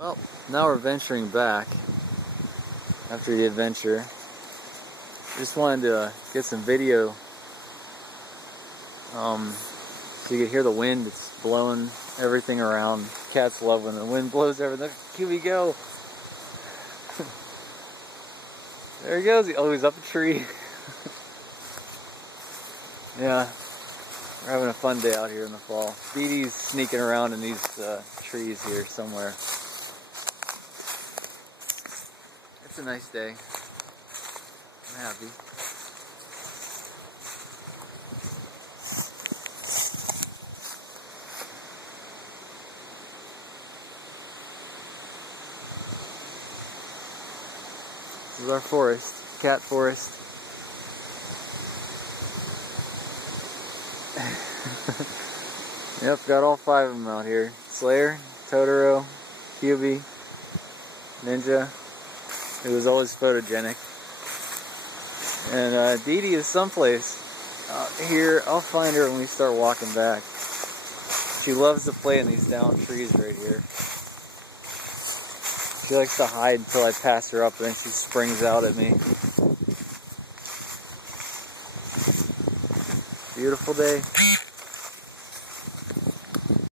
Well, now we're venturing back after the adventure. Just wanted to get some video so you could hear the wind. It's blowing everything around. Cats love when the wind blows everything. Here we go. There he goes. Oh, he's up a tree. Yeah, we're having a fun day out here in the fall. Dee Dee's sneaking around in these trees here somewhere. It's a nice day. I'm happy. This is our forest, cat forest. Yep, got all 5 of them out here. Slayer, Totoro, Hubie, Ninja, who was always photogenic. And Dee Dee is someplace out here. I'll find her when we start walking back. She loves to play in these down trees right here. She likes to hide until I pass her up, and then she springs out at me. Beautiful day.